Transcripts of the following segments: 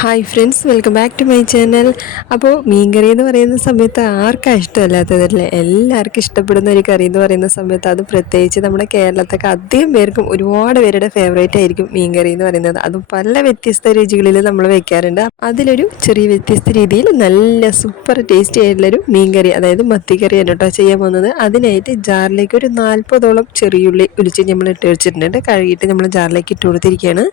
Hi friends, welcome back to my channel. അപ്പോൾ മീൻകറി എന്ന് പറയുന്ന സമയത്ത് ആർക്കാണ് ഇഷ്ടമല്ലാത്തതല്ലേ? എല്ലാവർക്കും ഇഷ്ടപ്പെടുന്ന ഒരു കറി എന്ന് പറയുന്ന സമയത്ത് അത് പ്രത്യേകിച്ച് നമ്മുടെ കേരളത്തൊക്കെ അധികം പേർക്കും ഒരുപാട് പേരുടെ ഫേവറേറ്റ് ആയിരിക്കും മീൻകറി എന്ന് പറയുന്നത്. അതും പല വ്യത്യസ്ത രുചികളിൽ നമ്മൾ വെക്കാറുണ്ട്. അതിലൊരു ചെറിയ വ്യത്യസ്ത രീതിയിൽ നല്ല സൂപ്പർ ടേസ്റ്റി ആയിട്ടുള്ളൊരു മീൻകറി, അതായത് മത്തിക്കറിയാണ് കേട്ടോ ചെയ്യാൻ പോകുന്നത്. അതിനായിട്ട് ജാറിലേക്ക് ഒരു 40ഓളം ചെറിയുള്ളി ഒലിച്ച് നമ്മൾ ഇട്ട് വെച്ചിട്ടുണ്ട്. കഴുകിയിട്ട് നമ്മൾ ജാറിലേക്ക് ഇട്ട് കൊടുത്തിരിക്കുകയാണ്.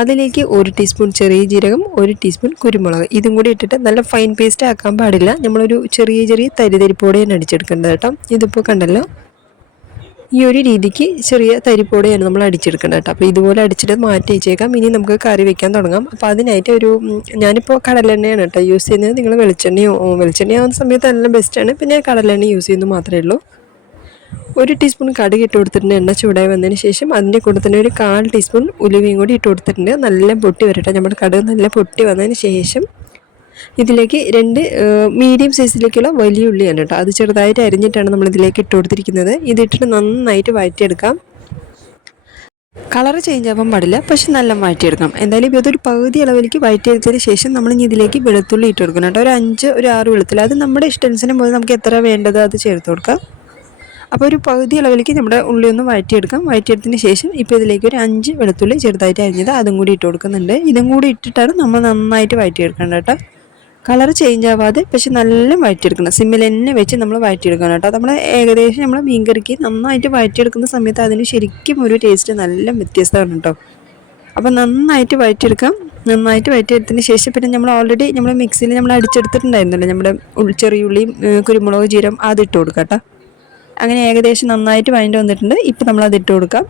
അതിലേക്ക് 1 ടീസ്പൂൺ ചെറിയ ജീരകം, 1 ടീസ്പൂൺ കുരുമുളക്, ഇതും കൂടി ഇട്ടിട്ട് നല്ല ഫൈൻ പേസ്റ്റ് ആക്കാൻ പാടില്ല. നമ്മളൊരു ചെറിയ തരിതരിപ്പോടെയാണ് അടിച്ചെടുക്കേണ്ടത് കേട്ടോ. ഇതിപ്പോൾ കണ്ടല്ലോ, ഈ ഒരു രീതിക്ക് ചെറിയ തരിപ്പോടെയാണ് നമ്മൾ അടിച്ചെടുക്കേണ്ടത് കേട്ടോ. അപ്പോൾ ഇതുപോലെ അടിച്ചിട്ട് മാറ്റി വെച്ചേക്കാം. ഇനി നമുക്ക് കറി വെക്കാൻ തുടങ്ങാം. അപ്പോൾ അതിനായിട്ട് ഞാനിപ്പോൾ കടലെണ്ണയാണ് കേട്ടോ യൂസ് ചെയ്യുന്നത്. നിങ്ങൾ വെളിച്ചെണ്ണയാവുന്ന സമയത്ത് നല്ല ബെസ്റ്റാണ്. പിന്നെ കടലെണ്ണ യൂസ് ചെയ്യുന്നത് മാത്രമേ ഉള്ളൂ. 1 ടീസ്പൂൺ കടുക് ഇട്ട് കൊടുത്തിട്ടുണ്ട്. എണ്ണ ചൂടായി വന്നതിന് ശേഷം അതിൻ്റെ കൂടെ തന്നെ ഒരു 1/4 ടീസ്പൂൺ ഉലുവയും കൂടി ഇട്ട് കൊടുത്തിട്ടുണ്ട്. നല്ല പൊട്ടി വരട്ടെ. നമ്മുടെ കടുക് നല്ല പൊട്ടി വന്നതിന് ശേഷം ഇതിലേക്ക് 2 മീഡിയം സൈസിലേക്കുള്ള വലിയ ഉള്ളിയാണ് കേട്ടോ. അത് ചെറുതായിട്ട് അരിഞ്ഞിട്ടാണ് നമ്മൾ ഇതിലേക്ക് ഇട്ട് കൊടുത്തിരിക്കുന്നത്. ഇതിട്ടിട്ട് നന്നായിട്ട് വഴറ്റിയെടുക്കാം. കളർ ചേഞ്ച് ആവാൻ പാടില്ല, പക്ഷെ നല്ല വഴറ്റിയെടുക്കാം. എന്തായാലും ഇതൊരു പകുതി അളവിലേക്ക് വഴറ്റിയെടുത്തതിന് ശേഷം നമ്മൾ ഇനി ഇതിലേക്ക് വെളുത്തുള്ളി ഇട്ട് കൊടുക്കണം കേട്ടോ. ഒരു 5 ഒരു 6 വെളുത്തുള്ളി, അത് നമ്മുടെ ഇഷ്ടത്തിന് പോലെ നമുക്ക് എത്ര വേണ്ടത് അത് ചേർത്ത് കൊടുക്കാം. അപ്പോൾ ഒരു പകുതി അളവിലേക്ക് നമ്മുടെ ഉള്ളി ഒന്ന് വഴറ്റിയെടുക്കാം. വഴറ്റിയെടുത്തതിന് ശേഷം ഇപ്പോൾ ഇതിലേക്ക് ഒരു 5 വെളുത്തുള്ളി ചെറുതായിട്ട് അരിഞ്ഞത് അതും കൂടി ഇട്ട് കൊടുക്കുന്നുണ്ട്. ഇതും കൂടി ഇട്ടിട്ടാണ് നമ്മൾ നന്നായിട്ട് വഴറ്റിയെടുക്കേണ്ടത് കേട്ടോ. കളർ ചേഞ്ച് ആവാതെ പക്ഷെ നല്ല വഴറ്റിയെടുക്കണം. സിമ്മിൽ തന്നെ വെച്ച് നമ്മൾ വഴറ്റിയെടുക്കണം കേട്ടോ. നമ്മൾ ഏകദേശം നമ്മൾ മീൻകറിക്ക് നന്നായിട്ട് വഴറ്റിയെടുക്കുന്ന സമയത്ത് അതിന് ശരിക്കും ഒരു ടേസ്റ്റ് നല്ല വ്യത്യസ്തമാണ് കേട്ടോ. അപ്പോൾ നന്നായിട്ട് വഴറ്റിയെടുക്കാം. നന്നായിട്ട് വഴറ്റിയെടുത്തതിന് ശേഷം പിന്നെ നമ്മൾ ഓൾറെഡി നമ്മൾ മിക്സിയിൽ നമ്മൾ അടിച്ചെടുത്തിട്ടുണ്ടായിരുന്നല്ലോ നമ്മുടെ ചെറിയുള്ളിയും കുരുമുളക് ജീരം അതിട്ട് കൊടുക്കാം കേട്ടോ. അങ്ങനെ ഏകദേശം നന്നായിട്ട് വഴണ്ടി വന്നിട്ടുണ്ട്. ഇപ്പോൾ നമ്മളത് ഇട്ട് കൊടുക്കാം.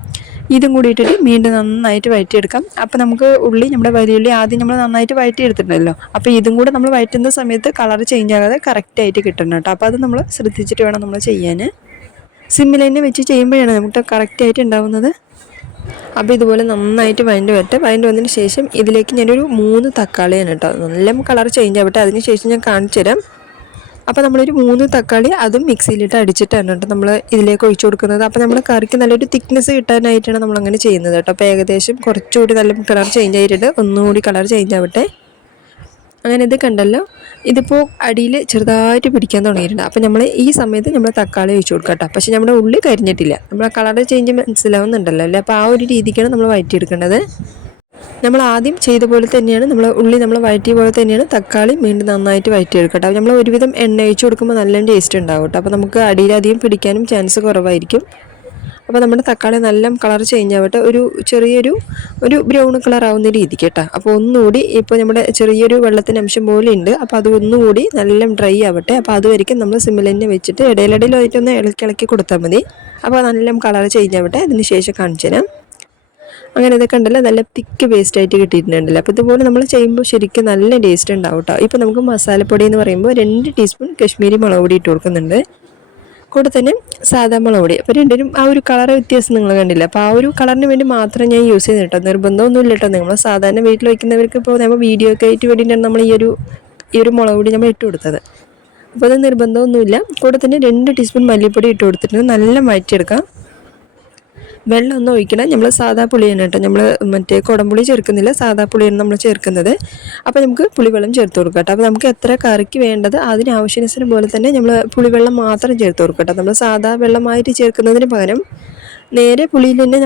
ഇതും കൂടി ഇട്ടിട്ട് വീണ്ടും നന്നായിട്ട് വഴറ്റിയെടുക്കാം. അപ്പോൾ നമുക്ക് നമ്മുടെ വലിയ ഉള്ളി ആദ്യം നമ്മൾ നന്നായിട്ട് വഴറ്റിയെടുത്തിട്ടുണ്ടല്ലോ. അപ്പോൾ ഇതും കൂടെ നമ്മൾ വഴറ്റുന്ന സമയത്ത് കളർ ചേഞ്ച് ആകാതെ കറക്റ്റായിട്ട് കിട്ടണം കേട്ടോ. അപ്പോൾ അത് നമ്മൾ ശ്രദ്ധിച്ചിട്ട് വേണം നമ്മൾ ചെയ്യാൻ. സിമ്മിൽ തന്നെ വെച്ച് ചെയ്യുമ്പോഴാണ് നമുക്ക് കറക്റ്റായിട്ട് ഉണ്ടാവുന്നത്. അപ്പോൾ ഇതുപോലെ നന്നായിട്ട് വഴണ്ടി വന്നതിന് ശേഷം ഇതിലേക്ക് ഞാനൊരു 3 തക്കാളിയാണ് കേട്ടോ. നല്ല കളർ ചേഞ്ച് ആവട്ടെ, അതിന് ശേഷം ഞാൻ കാണിച്ചു തരാം. അപ്പോൾ നമ്മളൊരു 3 തക്കാളി അതും മിക്സിയിലിട്ട് അടിച്ചിട്ടാണ് കേട്ടോ നമ്മൾ ഇതിലേക്ക് ഒഴിച്ചു കൊടുക്കുന്നത്. അപ്പോൾ നമ്മൾ കറിക്ക് നല്ലൊരു തിക്നെസ് കിട്ടാനായിട്ടാണ് നമ്മളങ്ങനെ ചെയ്യുന്നത് കേട്ടോ. അപ്പോൾ ഏകദേശം കുറച്ചുകൂടി നല്ല കളർ ചേഞ്ച് ആയിട്ടുണ്ട്. ഒന്നുകൂടി കളർ ചേഞ്ച് ആവട്ടെ. അങ്ങനെ ഇത് കണ്ടല്ലോ, ഇതിപ്പോൾ അടിയിൽ ചെറുതായിട്ട് പിടിക്കാൻ തുടങ്ങിയിട്ടുണ്ട്. അപ്പോൾ നമ്മൾ ഈ സമയത്ത് നമ്മൾ തക്കാളി ഒഴിച്ചു കൊടുക്കാം കേട്ടോ. പക്ഷേ നമ്മുടെ ഉള്ളി കരിഞ്ഞിട്ടില്ല. നമ്മൾ കളർ ചേഞ്ച് മനസ്സിലാവുന്നുണ്ടല്ലോ അല്ലേ? അപ്പോൾ ആ ഒരു രീതിക്കാണ് നമ്മൾ വഴറ്റിയെടുക്കേണ്ടത്. നമ്മൾ ആദ്യം ചെയ്ത പോലെ തന്നെയാണ് ഉള്ളി നമ്മൾ വഴറ്റിയ പോലെ തന്നെയാണ് തക്കാളി വീണ്ടും നന്നായിട്ട് വഴറ്റിയെടുക്കട്ടെ. നമ്മൾ ഒരുവിധം എണ്ണ ഒഴിച്ച് കൊടുക്കുമ്പോൾ നല്ല ടേസ്റ്റ് ഉണ്ടാവും കേട്ടോ. അപ്പോൾ നമുക്ക് അടിയിലധികം പിടിക്കാനും ചാൻസ് കുറവായിരിക്കും. അപ്പോൾ നമ്മുടെ തക്കാളി നല്ല കളർ ചേഞ്ച് ആവട്ടെ, ഒരു ബ്രൗൺ കളർ ആവുന്ന രീതിക്ക് കേട്ടോ. അപ്പോൾ ഒന്നുകൂടി ഇപ്പോൾ നമ്മുടെ ചെറിയൊരു വെള്ളത്തിൻ്റെ അംശം പോലെ ഉണ്ട്. അപ്പോൾ അത് ഒന്നുകൂടി നല്ല ഡ്രൈ ആവട്ടെ. അപ്പോൾ അതുവരെയ്ക്കും നമ്മൾ സിമ്മിൽ തന്നെ വെച്ചിട്ട് ഇടയിലൊന്ന് ഇളക്കി കൊടുത്താൽ മതി. അപ്പോൾ നല്ല കളർ ചേഞ്ച് ആവട്ടെ, അതിന് ശേഷം കാണിച്ചു തരാം. അങ്ങനെ ഇതൊക്കെ ഉണ്ടല്ലോ, നല്ല തിക്ക് പേസ്റ്റായിട്ട് കിട്ടിയിട്ടുണ്ടല്ലോ. അപ്പോൾ ഇതുപോലെ നമ്മൾ ചെയ്യുമ്പോൾ ശരിക്കും നല്ല ടേസ്റ്റ് ഉണ്ടാവും കേട്ടോ. ഇപ്പോൾ നമുക്ക് മസാലപ്പൊടി എന്ന് പറയുമ്പോൾ 2 ടീസ്പൂൺ കശ്മീരി മുളക് പൊടി ഇട്ട് കൊടുക്കുന്നുണ്ട്. കൂടെ തന്നെ സാധാ മുളക് പൊടി. അപ്പോൾ രണ്ടിനും ആ ഒരു കളർ വ്യത്യാസം നിങ്ങൾ കണ്ടില്ല. അപ്പോൾ ആ ഒരു കളറിന് വേണ്ടി മാത്രം ഞാൻ യൂസ് ചെയ്യുന്നത് കേട്ടോ. നിർബന്ധമൊന്നുമില്ല കേട്ടോ. നമ്മൾ സാധാരണ വീട്ടിൽ വയ്ക്കുന്നവർക്ക് ഇപ്പോൾ നമ്മൾ വീഡിയോ ഒക്കെ ആയിട്ട് വേണ്ടിയിട്ടാണ് നമ്മൾ ഈ ഒരു മുളക് പൊടി നമ്മൾ ഇട്ട് കൊടുത്തത്. അപ്പോൾ അത് നിർബന്ധമൊന്നുമില്ല. കൂടെ തന്നെ 2 ടീസ്പൂൺ മല്ലിപ്പൊടി ഇട്ട് കൊടുത്തിട്ടുണ്ട്. നല്ല വഴറ്റിയെടുക്കാം. വെള്ളം ഒന്നും ഒഴിക്കണം. നമ്മൾ സാധാ പുളിയാണ് കേട്ടോ. നമ്മൾ മറ്റേ കുടംപുളി ചേർക്കുന്നില്ല, സാധാ പുളിയാണ് നമ്മൾ ചേർക്കുന്നത്. അപ്പോൾ നമുക്ക് പുളിവെള്ളം ചേർത്ത് കൊടുക്കാം കേട്ടോ. അപ്പോൾ നമുക്ക് എത്ര കറിക്ക് വേണ്ടത് അതിനാവശ്യാനുസരണം പോലെ തന്നെ നമ്മൾ പുളിവെള്ളം മാത്രം ചേർത്ത് കൊടുക്കാം കേട്ടോ. നമ്മൾ സാധാ വെള്ളമായിട്ട് ചേർക്കുന്നതിന് പകരം നേരെ പുളിയിൽ തന്നെ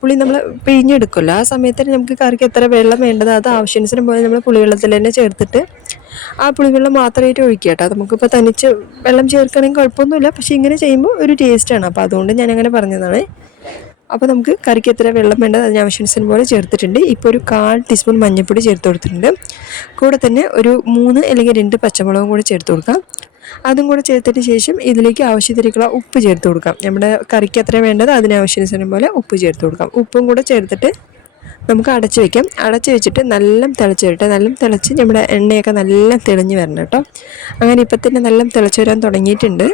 പുളി നമ്മൾ പിഴിഞ്ഞെടുക്കുമല്ലോ. ആ സമയത്ത് തന്നെ നമുക്ക് കറിക്ക് എത്ര വെള്ളം വേണ്ടത് അത് ആവശ്യാനുസരണം പോലെ നമ്മൾ പുളിവെള്ളത്തിൽ തന്നെ ചേർത്തിട്ട് ആ പുളിവെള്ളം മാത്രമായിട്ട് ഒഴിക്കുക കേട്ടോ. നമുക്കിപ്പോൾ തനിച്ച് വെള്ളം ചേർക്കുകയാണെങ്കിൽ കുഴപ്പമൊന്നുമില്ല, പക്ഷേ ഇങ്ങനെ ചെയ്യുമ്പോൾ ഒരു ടേസ്റ്റാണ്. അപ്പോൾ അതുകൊണ്ട് ഞാനങ്ങനെ പറഞ്ഞതാണ്. അപ്പോൾ നമുക്ക് കറിക്ക് എത്ര വെള്ളം വേണ്ടത് അതിനാവശ്യാനുസരണം പോലെ ചേർത്തിട്ടുണ്ട്. ഇപ്പോൾ ഒരു 1/4 ടീസ്പൂൺ മഞ്ഞൾപ്പൊടി ചേർത്ത് കൊടുത്തിട്ടുണ്ട്. കൂടെ തന്നെ ഒരു 3 അല്ലെങ്കിൽ 2 പച്ചമുളകും കൂടി ചേർത്ത് കൊടുക്കാം. അതും കൂടെ ചേർത്തതിന് ശേഷം ഇതിലേക്ക് ആവശ്യത്തിലേക്കുള്ള ഉപ്പ് ചേർത്ത് കൊടുക്കാം. നമ്മുടെ കറിക്ക് എത്ര വേണ്ടത് അതിനാവശ്യാനുസരണം പോലെ ഉപ്പ് ചേർത്ത് കൊടുക്കാം. ഉപ്പും കൂടെ ചേർത്തിട്ട് നമുക്ക് അടച്ച് വയ്ക്കാം. അടച്ച് വെച്ചിട്ട് നല്ല തിളച്ച് വരട്ടെ. നല്ല തിളച്ച് നമ്മുടെ എണ്ണയൊക്കെ നല്ല തെളിഞ്ഞ് വരണം കേട്ടോ. അങ്ങനെ ഇപ്പം തന്നെ നല്ല തിളച്ച് വരാൻ തുടങ്ങിയിട്ടുണ്ട്.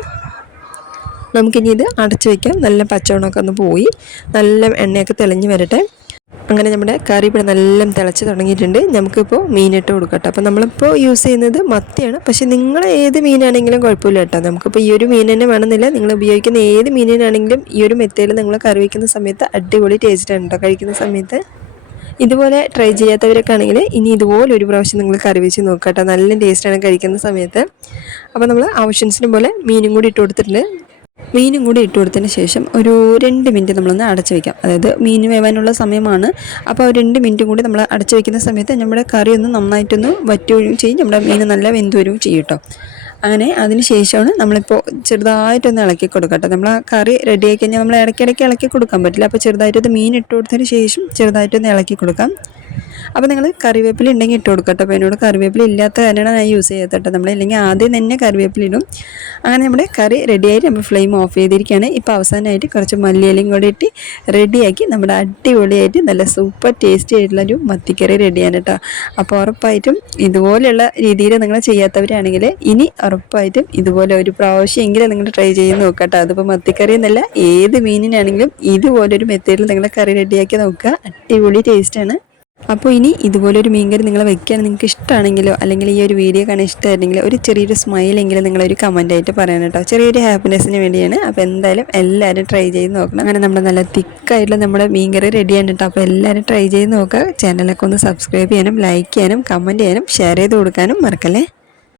നമുക്കിനി ഇത് അടച്ച് വയ്ക്കാം. നല്ല പച്ചവെള്ളമൊക്കെ ഒന്ന് പോയി നല്ല എണ്ണയൊക്കെ തെളിഞ്ഞ് വരട്ടെ. അങ്ങനെ നമ്മുടെ കറി ഇവിടെ നല്ല തിളച്ച് തുടങ്ങിയിട്ടുണ്ട്. നമുക്കിപ്പോൾ മീനിട്ട് കൊടുക്കട്ടെ. അപ്പോൾ നമ്മളിപ്പോൾ യൂസ് ചെയ്യുന്നത് മത്തിയാണ്. പക്ഷേ നിങ്ങൾ ഏത് മീനാണെങ്കിലും കുഴപ്പമില്ല കേട്ടോ. നമുക്കിപ്പോൾ ഈ ഒരു മീൻ തന്നെ വേണമെന്നില്ല. നിങ്ങൾ ഉപയോഗിക്കുന്ന ഏത് മീനിനാണെങ്കിലും ഈ ഒരു മെത്തേഡിൽ നിങ്ങൾ കറി വയ്ക്കുന്ന സമയത്ത് അടിപൊളി ടേസ്റ്റാണ് കേട്ടോ കഴിക്കുന്ന സമയത്ത്. ഇതുപോലെ ട്രൈ ചെയ്യാത്തവരൊക്കെ ആണെങ്കിൽ ഇനി ഇതുപോലെ ഒരു പ്രാവശ്യം നിങ്ങൾ കറി വെച്ച് നോക്കുക കേട്ടോ. നല്ല ടേസ്റ്റാണ് കഴിക്കുന്ന സമയത്ത്. അപ്പോൾ നമ്മൾ ആവശ്യത്തിന് പോലെ മീനും കൂടി ഇട്ട് കൊടുത്തിട്ടുണ്ട്. മീനും കൂടി ഇട്ട് കൊടുത്തതിന് ശേഷം ഒരു 2 മിനിറ്റ് നമ്മളൊന്ന് അടച്ചു വയ്ക്കാം. അതായത് മീൻ വേവാനുള്ള സമയമാണ്. അപ്പോൾ 2 മിനിറ്റും കൂടി നമ്മൾ അടച്ചു വയ്ക്കുന്ന സമയത്ത് നമ്മുടെ കറി ഒന്ന് നന്നായിട്ടൊന്ന് വറ്റുകയും ചെയ്യും, നമ്മുടെ മീൻ നല്ല വെന്ത് വരികയും ചെയ്യും കേട്ടോ. അങ്ങനെ അതിന് ശേഷമാണ് നമ്മളിപ്പോൾ ചെറുതായിട്ടൊന്ന് ഇളക്കി കൊടുക്കട്ടെ. നമ്മൾ ആ കറി റെഡിയായി കഴിഞ്ഞാൽ നമ്മൾ ഇടയ്ക്കിടയ്ക്ക് ഇളക്കി കൊടുക്കാൻ പറ്റില്ല. അപ്പോൾ ചെറുതായിട്ടൊന്ന് മീൻ ഇട്ട് കൊടുത്തതിന് ശേഷം ചെറുതായിട്ടൊന്ന് ഇളക്കി കൊടുക്കാം. അപ്പോൾ നിങ്ങൾ കറിവേപ്പില ഉണ്ടെങ്കിൽ ഇട്ട് കൊടുക്കട്ടെ. അപ്പോൾ എന്നോട് കറിവേപ്പില ഇല്ലാത്ത കാരണമാണ് ഞാൻ യൂസ് ചെയ്യാത്തട്ടോ. നമ്മളില്ലെങ്കിൽ ആദ്യം തന്നെ കറിവേപ്പില ഇടും. അങ്ങനെ നമ്മുടെ കറി റെഡിയായിട്ട് നമ്മൾ ഫ്ലെയിം ഓഫ് ചെയ്തിരിക്കുകയാണ്. ഇപ്പോൾ അവസാനമായിട്ട് കുറച്ച് മല്ലിയിലയും കൂടി ഇട്ട് റെഡിയാക്കി നമ്മുടെ അടിപൊളിയായിട്ട് നല്ല സൂപ്പർ ടേസ്റ്റി ആയിട്ടുള്ളൊരു മത്തിക്കറി റെഡിയാണ് കേട്ടോ. അപ്പോൾ ഉറപ്പായിട്ടും ഇതുപോലെയുള്ള രീതിയിൽ നിങ്ങൾ ചെയ്യാത്തവരാണെങ്കിൽ ഇനി ഉറപ്പായിട്ടും ഇതുപോലെ ഒരു പ്രാവശ്യമെങ്കിലും നിങ്ങൾ ട്രൈ ചെയ്ത് നോക്കട്ടോ. അതിപ്പോൾ മത്തിക്കറി എന്നല്ല, ഏത് മീനിനാണെങ്കിലും ഇതുപോലൊരു മെത്തേഡിൽ നിങ്ങൾ കറി റെഡിയാക്കി നോക്കുക. അടിപൊളി ടേസ്റ്റാണ്. അപ്പോൾ ഇനി ഇതുപോലൊരു മീൻകറി നിങ്ങൾ വെക്കാൻ നിങ്ങൾക്ക് ഇഷ്ടമാണെങ്കിലോ അല്ലെങ്കിൽ ഈ ഒരു വീഡിയോ കാണാൻ ഇഷ്ടമായിരുന്നെങ്കിലോ ഒരു ചെറിയൊരു സ്മൈലെങ്കിലും നിങ്ങളൊരു കമൻറ്റായിട്ട് പറയണം കേട്ടോ. ചെറിയൊരു ഹാപ്പിനെസ്സിന് വേണ്ടിയാണ്. അപ്പോൾ എന്തായാലും എല്ലാവരും ട്രൈ ചെയ്ത് നോക്കണം. അങ്ങനെ നമ്മുടെ നല്ല തിക്കായിട്ടുള്ള നമ്മുടെ മീൻകറി റെഡിയാണ് കേട്ടോ. അപ്പോൾ എല്ലാവരും ട്രൈ ചെയ്ത് നോക്കുക. ചാനലൊക്കെ ഒന്ന് സബ്സ്ക്രൈബ് ചെയ്യാനും ലൈക്ക് ചെയ്യാനും കമൻറ്റ് ചെയ്യാനും ഷെയർ ചെയ്ത് കൊടുക്കാനും മറക്കല്ലേ.